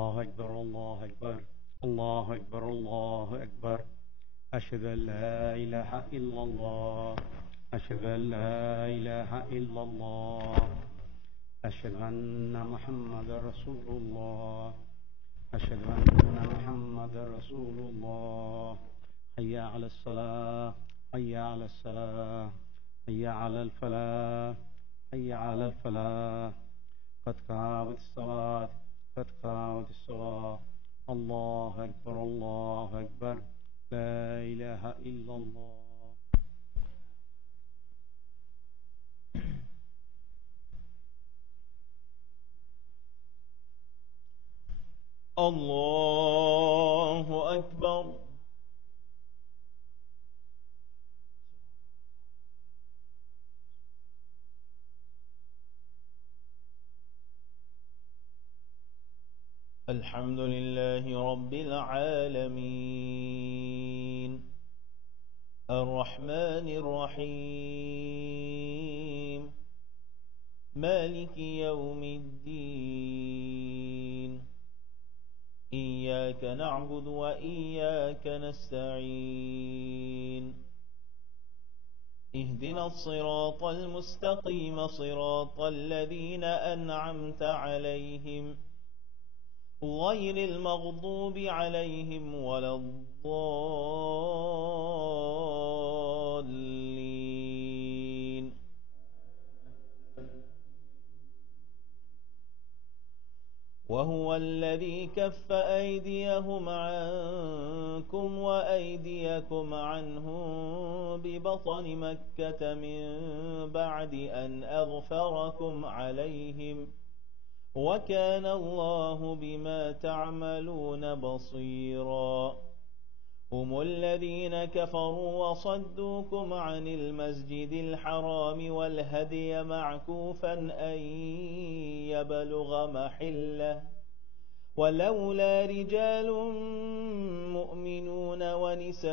الله أكبر الله أكبر الله أكبر الله أكبر أشهد أن لا إله إلا الله أشهد أن لا إله إلا الله أشهد أن محمد رسول الله أشهد أن محمد رسول الله حي على الصلاة حي على الصلاة حي على الفلاح حي على الفلاح قد قامت الصلاة قد قامت الصلاة الله أكبر الله أكبر لا إله إلا الله. الله أكبر. الحمد لله رب العالمين الرحمن الرحيم مالك يوم الدين إياك نعبد وإياك نستعين اهدنا الصراط المستقيم صراط الذين أنعمت عليهم غير المغضوب عليهم ولا الضالين. وهو الذي كف أيديهم عنكم وأيديكم عنهم ببطن مكة من بعد أن أغفركم عليهم وكان الله بما تعملون بصيرا. هم الذين كفروا وصدوكم عن المسجد الحرام والهدي معكوفا أن يبلغ محله ولولا رجال مؤمنون ونساء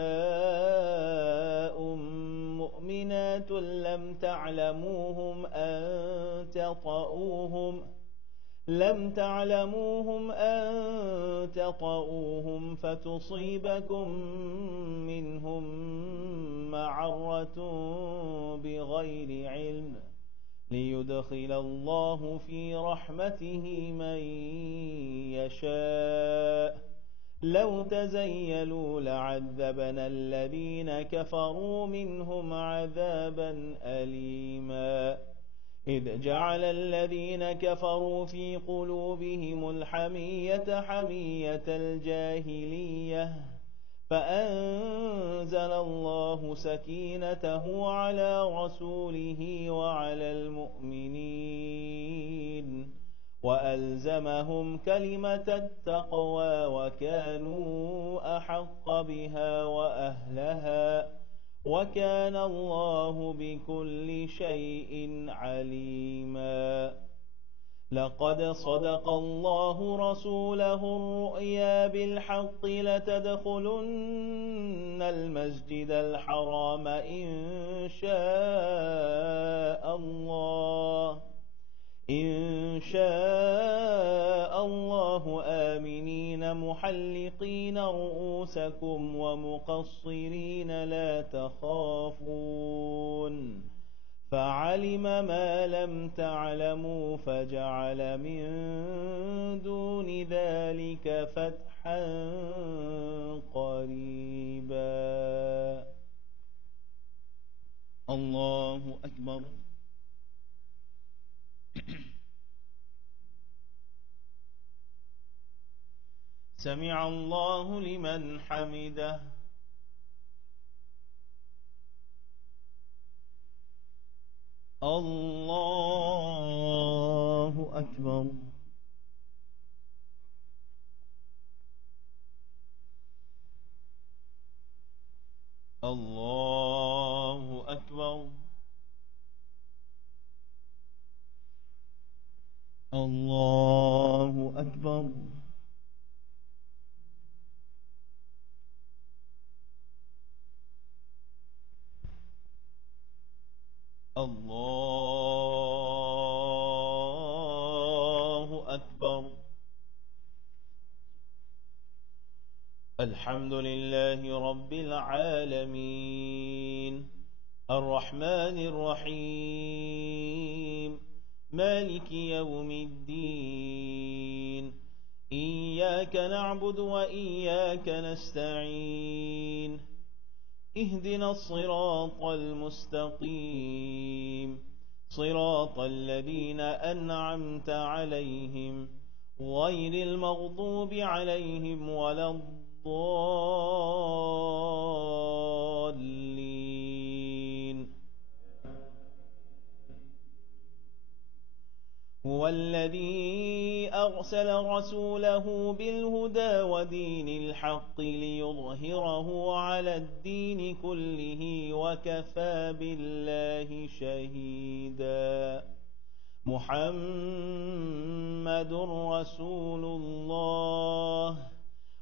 مؤمنات لم تعلموهم أن تطؤوهم فتصيبكم منهم معرة بغير علم ليدخل الله في رحمته من يشاء. لو تزيلوا لعذبنا الذين كفروا منهم عذابا أليما. إذ جعل الذين كفروا في قلوبهم الحمية حمية الجاهلية فأنزل الله سكينته على رسوله وعلى المؤمنين وألزمهم كلمة التقوى وكانوا أحق بها وأهلها وكان الله بكل شيء عليما. لقد صدق الله رسوله الرؤيا بالحق لتدخلن المسجد الحرام إن شاء الله آمنين محلقين رؤوسكم ومقصرين لا تخافون فعلم ما لم تعلموا فجعل من دون ذلك فتحا قريبا. الله أكبر. سمع الله لمن حمده. الله أكبر. الله أكبر. الله أكبر. الله أكبر. الحمد لله رب العالمين الرحمن الرحيم مالك يوم الدين إياك نعبد وإياك نستعين اهدنا الصراط المستقيم صراط الذين أنعمت عليهم غير المغضوب عليهم ولا الضالين هو الذي أرسل رسوله بالهدى ودين الحق ليظهره على الدين كله وكفى بالله شهيدا محمد رسول الله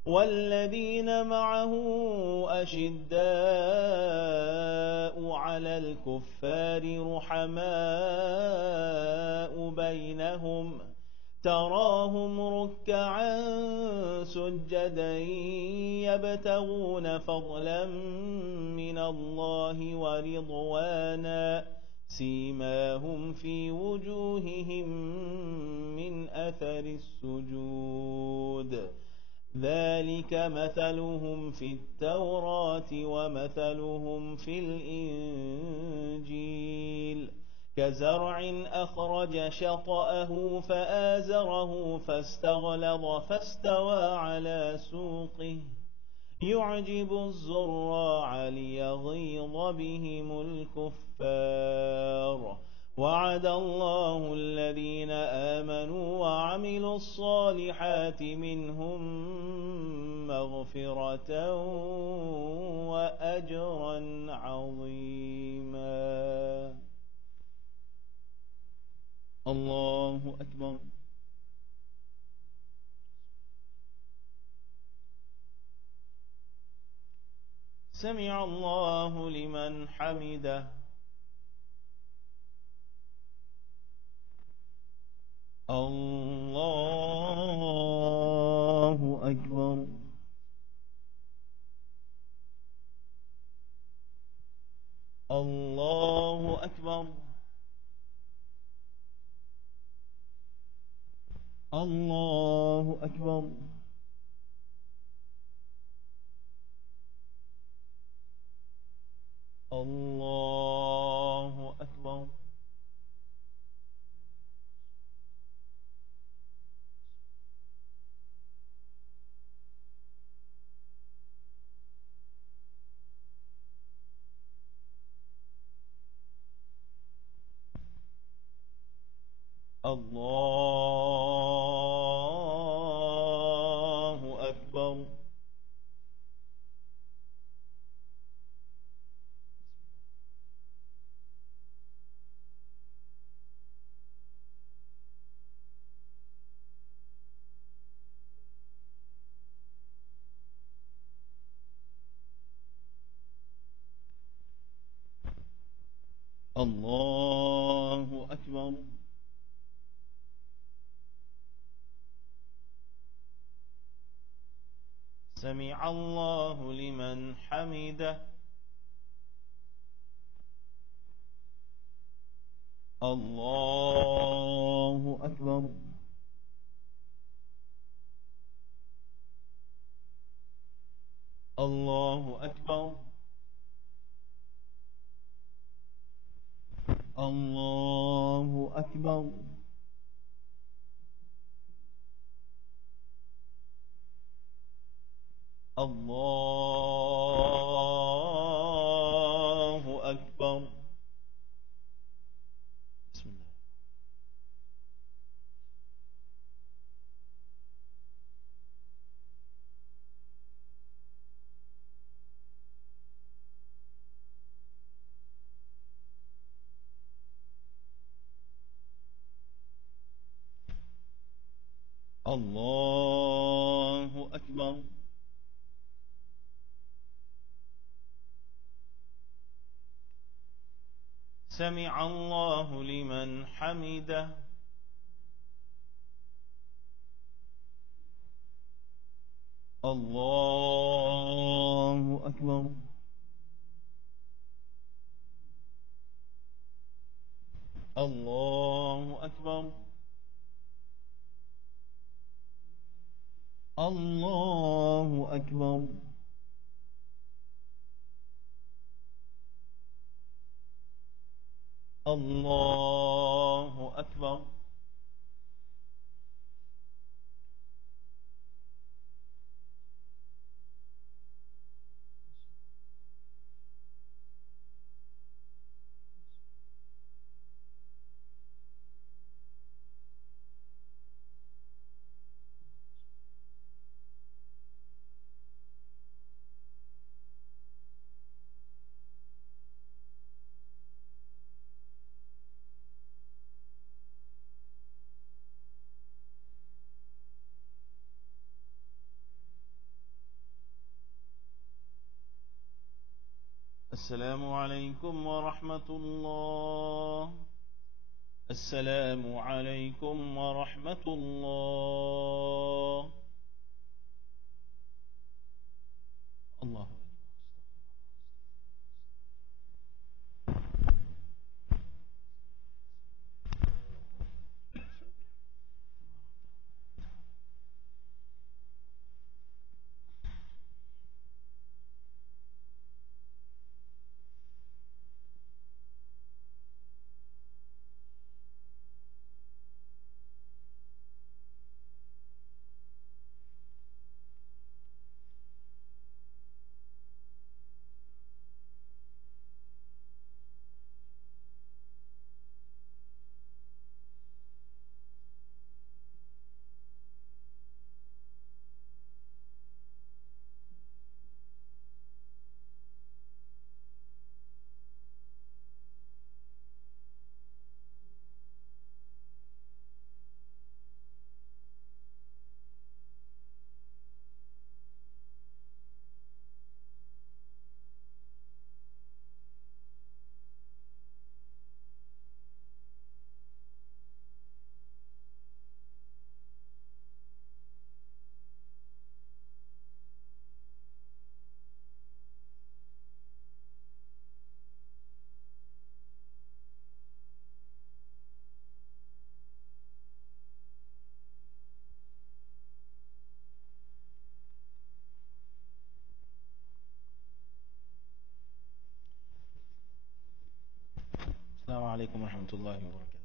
والذين معه أشداء على الكفار رحماء بينهم تراهم ركعا سجدا يبتغون فضلا من الله ورضوانا سيماهم في وجوههم من أثر السجود ذلك مثلهم في التوراة ومثلهم في الإنجيل كزرع أخرج شطأه فآزره فاستغلظ فاستوى على سوقه يعجب الزراع ليغيظ بهم الكفار وعد الله الذين آمنوا وعملوا الصالحات منهم مغفرة وأجرا عظيما الله أكبر سمع الله لمن حمده الله أكبر الله أكبر الله أكبر الله أكبر الله أكبر الله أكبر سمع الله لمن حمده الله أكبر الله أكبر الله أكبر الله أكبر بسم الله الله أكبر سمع الله لمن حمده الله أكبر. الله أكبر. الله أكبر. الله أكبر. السلام عليكم ورحمة الله. السلام عليكم ورحمة الله. الله السلام عليكم ورحمة الله وبركاته.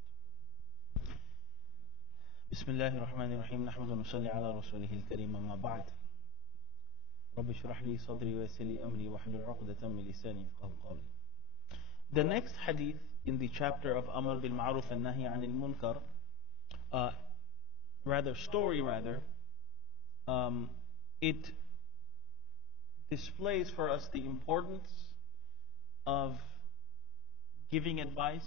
بسم الله الرحمن الرحيم. نحمد ونصلي على رسوله الكريم. أما بعد، رب اشرح لي صدري ويسر لي أمري واحلل عقدة من لساني يفقهوا قولي. The next hadith in the chapter of Amr bil Ma'ruf and Nahi Anil Munkar, it displays for us the importance of giving advice,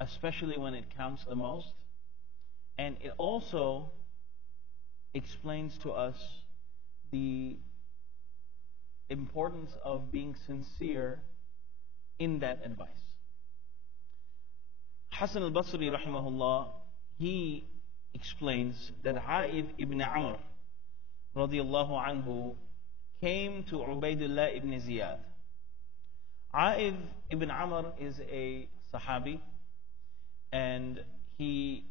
especially when it counts the most. And it also explains to us the importance of being sincere in that advice. Hassan al-Basri rahimahullah, he explains that A'id ibn Amr radiyallahu anhu came to Ubaidullah ibn Ziyad. A'id ibn Amr is a Sahabi, and he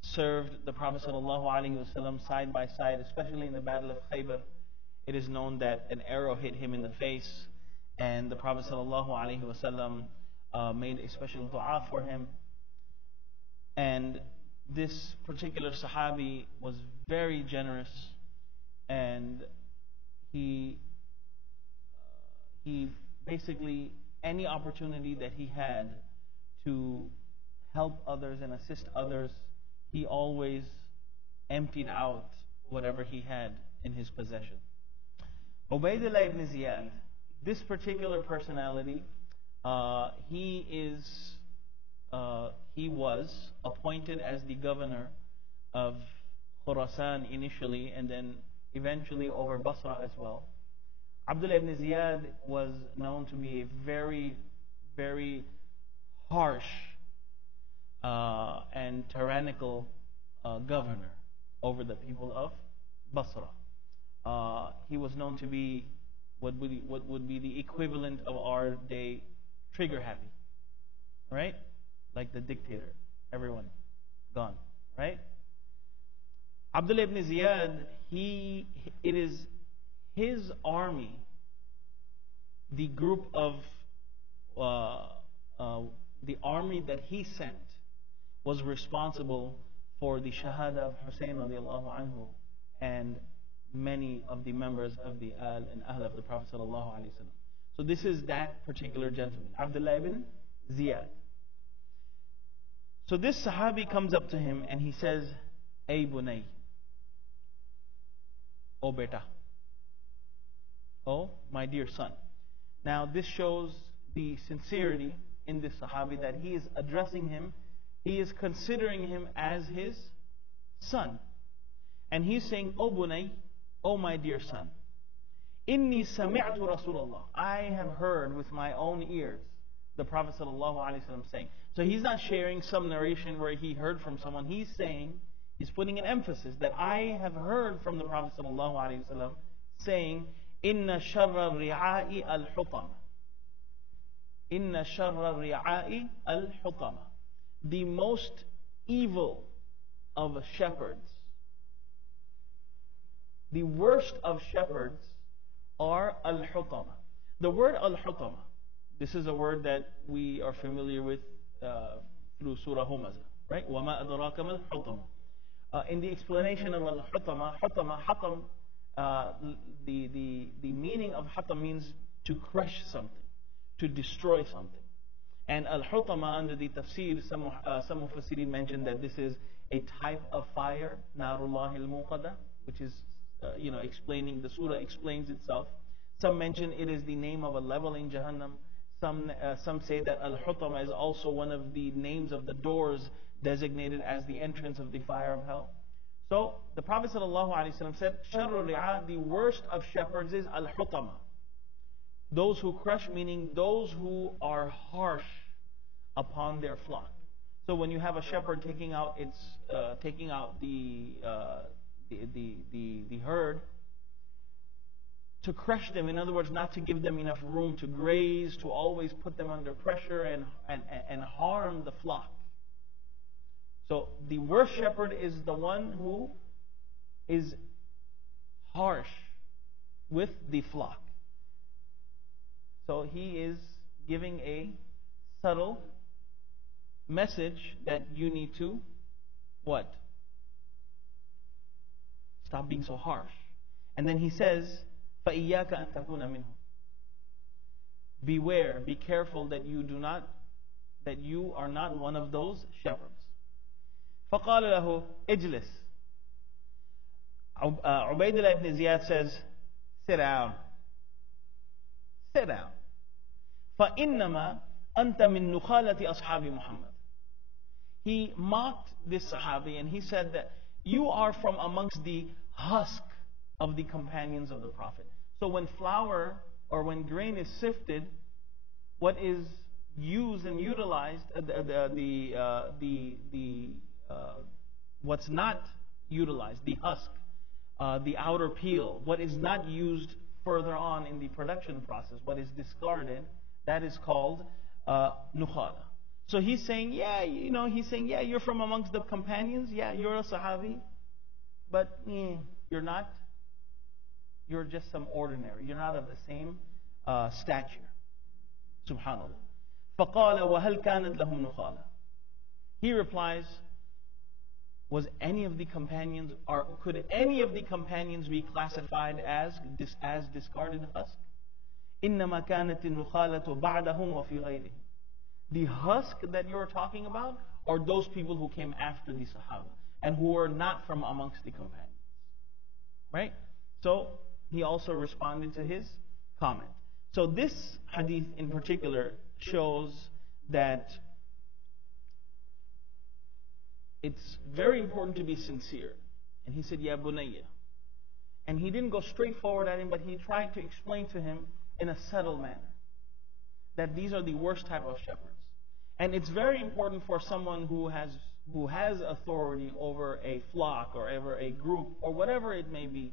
served the Prophet ﷺ side by side, especially in the Battle of Khaybar. It is known that an arrow hit him in the face, and the Prophet ﷺ made a special dua for him. And this particular Sahabi was very generous, and he basically, any opportunity that he had to help others and assist others, he always emptied out whatever he had in his possession. Ubaidullah ibn Ziyad, this particular personality, he was appointed as the governor of Khurasan initially, and then eventually over Basra as well. Abdullah ibn Ziyad was known to be a very, very harsh and tyrannical governor over the people of Basra. he was known to be what would be the equivalent of our day trigger happy, right? Like the dictator, everyone gone, right? Abdullah ibn Ziyad, it is his army, the group of the army that he sent was responsible for the shahada of Hussein radiallahu anhu and many of the members of the Al and Ahl of the Prophet sallallahu alaihi wasallam. So this is that particular gentleman, Abdullah ibn Ziyad. So this Sahabi comes up to him and he says, "Ay bunay, O beta, oh my dear son." Now this shows the sincerity in this Sahabi that he is addressing him, he is considering him as his son. And he's saying, "O bunay, O my dear son, inni sami'tu Rasulullah." I have heard with my own ears the Prophet ﷺ saying. So he's not sharing some narration where he heard from someone. He's saying, he's putting an emphasis that I have heard from the Prophet ﷺ saying, "Inna sharra ri'a'i al-hutama." Inna sharra ri'a'i al-hutama. The most evil of shepherds, the worst of shepherds are al-hutama. The word al-hutama, this is a word that we are familiar with through Surah Humaza, right? وَمَا أَدْرَاكَ مَا الْحُطَمَ. In the explanation of al-hutama, hatam, the meaning of hatam means to crush something, to destroy something. And al-hutama, under the tafsir, some mufassirin mentioned that this is a type of fire, narullah al-muqada, which is, explaining, the surah explains itself. Some mention it is the name of a level in Jahannam. Some say that al-hutama is also one of the names of the doors designated as the entrance of the fire of hell. So the Prophet ﷺ said, "Sharru ri'a," the worst of shepherds is al-hutama. Those who crush, meaning those who are harsh upon their flock. So when you have a shepherd taking out the herd, to crush them, in other words, not to give them enough room to graze, to always put them under pressure and harm the flock. So the worst shepherd is the one who is harsh with the flock. So he is giving a subtle message that you need to, what? Stop being so harsh. And then he says, فَإِيَّاكَ أَن تَكُونَ مِنْهُمْ. Beware, be careful that you are not one of those shepherds. فَقَالَ لَهُ اجْلِسْ. Ubaydullah ibn Ziyad says, sit down. Sit down. فَإِنَّمَا أَنْتَ مِن نُخَالَةِ أَصْحَابِ مُحَمَّدٍ. He mocked this Sahabi and he said that you are from amongst the husk of the companions of the Prophet. So when flour or when grain is sifted, what is used and utilized, what's not utilized, the husk, the outer peel, what is not used further on in the production process, what is discarded, that is called nukhala. So he's saying, you're from amongst the companions, yeah, you're a Sahabi, but you're not. You're just some ordinary. You're not of the same stature. Subhanallah. فَقَالَ وَهَلْ كَانَتْ لَهُمْ نُخَالَةٌ. He replies, was any of the companions, or could any of the companions be classified as discarded husk? إِنَّمَا كَانَتِ النُّخَالَةُ بَعْدَهُمْ وَفِي غَيْرِهِمْ. The husk that you're talking about are those people who came after the Sahaba and who were not from amongst the companions. Right? So he also responded to his comment. So this hadith in particular shows that it's very important to be sincere. And he said, Ya bunayya. And he didn't go straight forward at him, but he tried to explain to him in a subtle manner that these are the worst type of shepherds. And it's very important for someone who has authority over a flock or over a group or whatever it may be,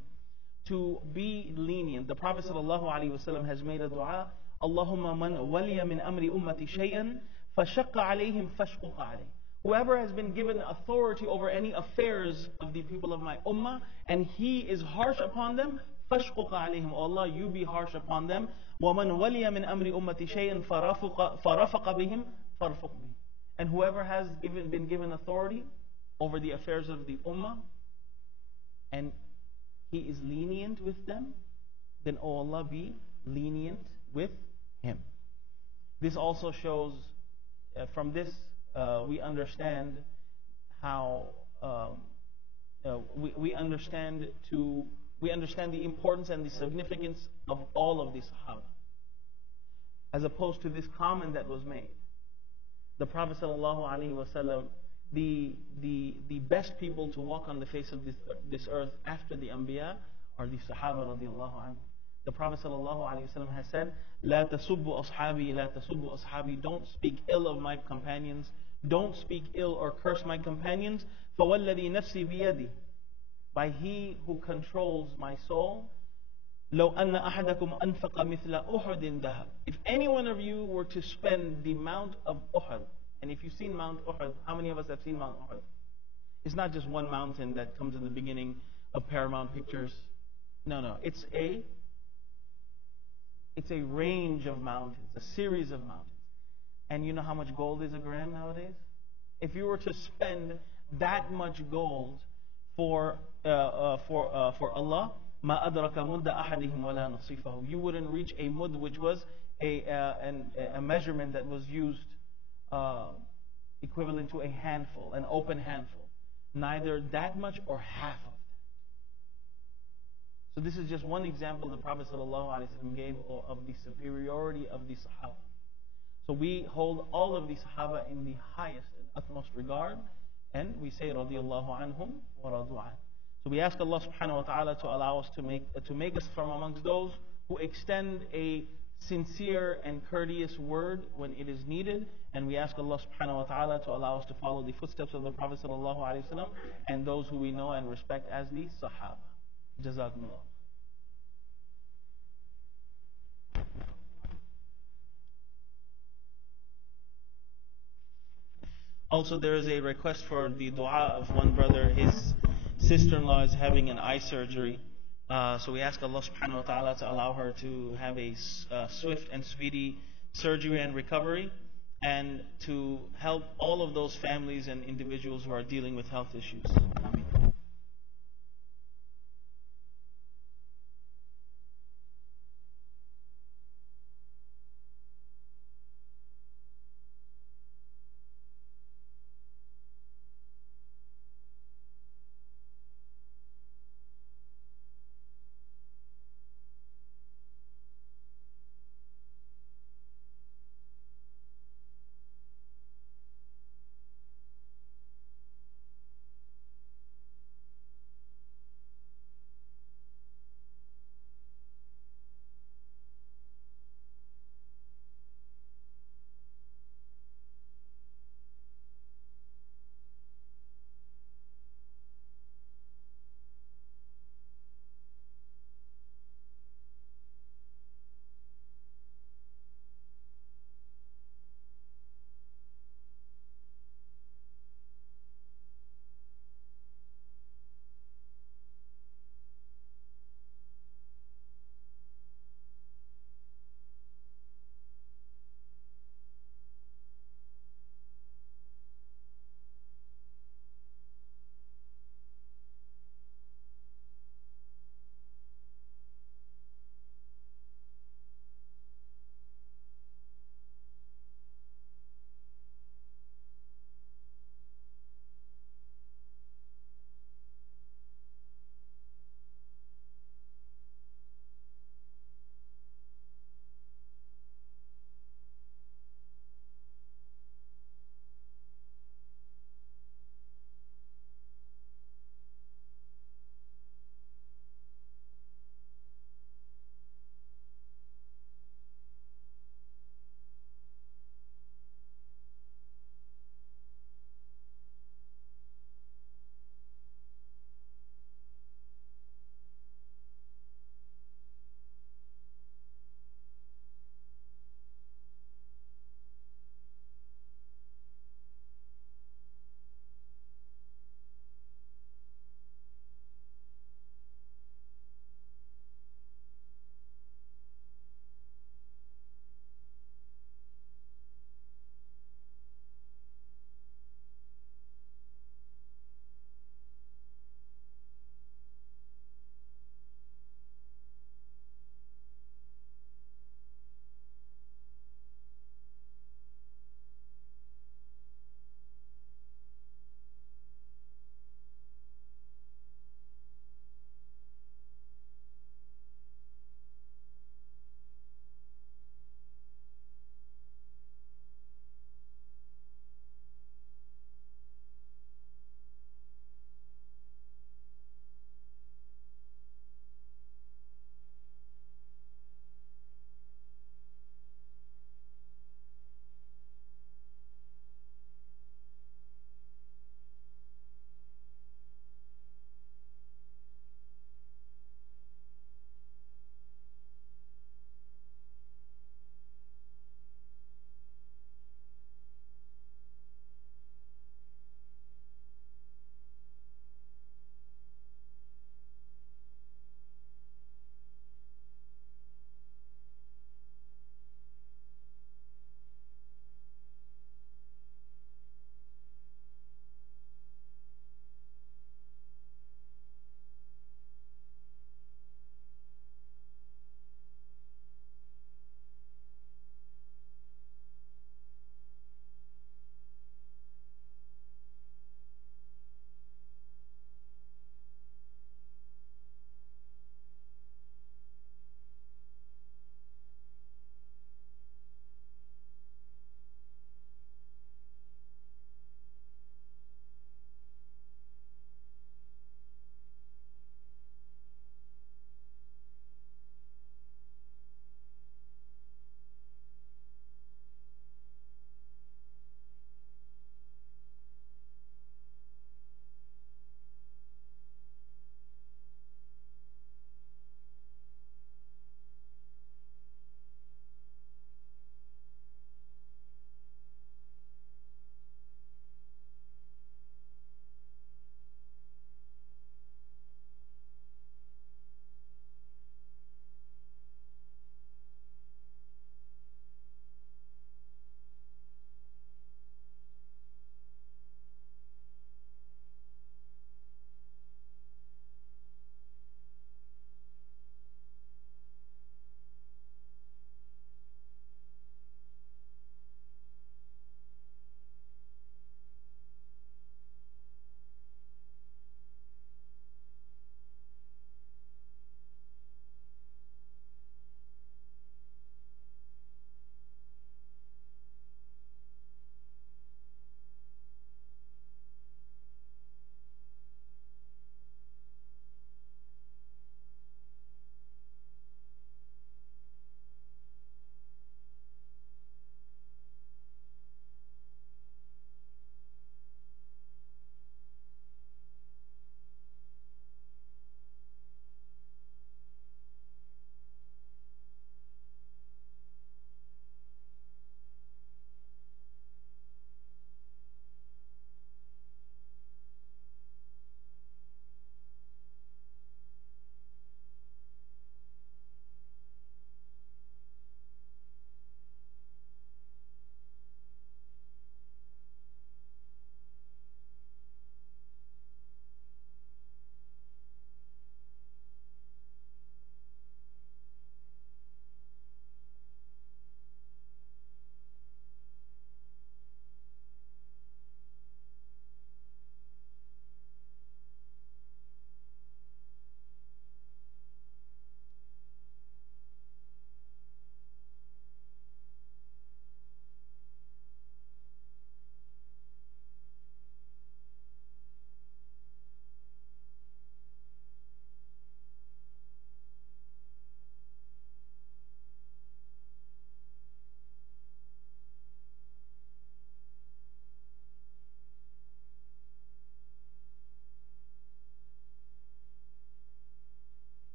to be lenient. The Prophet ﷺ has made a dua, Allahumma man waliya min amri ummati shay'an fashaqqa alayhim fashquq alayh. Whoever has been given authority over any affairs of the people of my ummah, and he is harsh upon them, fashquq alayhim. Oh Allah, you be harsh upon them. وَمَنْ وَلِيَ مِنْ أَمْرِ أُمَّتِ شَيْئًا فَرَفَقَ بِهِمْ فَارْفُقْ بِهِمْ. And whoever has been given authority over the affairs of the ummah, and he is lenient with them, then oh Allah, be lenient with him. This also shows, from this we understand how we understand the importance and the significance of all of the Sahaba, as opposed to this comment that was made. The Prophet ﷺ, the best people to walk on the face of this earth after the Anbiya are the Sahaba radiallahu anhum. The Prophet ﷺ has said, لا تسبوا أصحابي لا تسبوا أصحابي. Don't speak ill of my companions. Don't speak ill or curse my companions. فوالذي نفسي بيدي. By he who controls my soul, لو أن أحدكم أنفق مثل أحد ذهب. If any one of you were to spend the Mount of Uhud, and if you've seen Mount Uhud, how many of us have seen Mount Uhud? It's not just one mountain that comes in the beginning of Paramount Pictures. No. It's a range of mountains, a series of mountains. And you know how much gold is a gram nowadays? If you were to spend that much gold for Allah, ما أدرك مد أحدهم ولا نصيفه. You wouldn't reach a mud, which was a measurement that was used equivalent to a handful, an open handful. Neither that much or half of that. So this is just one example the Prophet ﷺ gave of the superiority of the Sahaba. So we hold all of the Sahaba in the highest and utmost regard, and we say radiyallahu anhum wa radu an. So we ask Allah subhanahu wa ta'ala to allow us to make us from amongst those who extend a sincere and courteous word when it is needed, and we ask Allah subhanahu wa ta'ala to allow us to follow the footsteps of the Prophet sallallahu alaihi wasallam and those who we know and respect as the Sahaba. Jazakumullah. Also, there is a request for the dua of one brother. His sister-in-law is having an eye surgery. So we ask Allah subhanahu wa ta'ala to allow her to have a swift and speedy surgery and recovery, and to help all of those families and individuals who are dealing with health issues.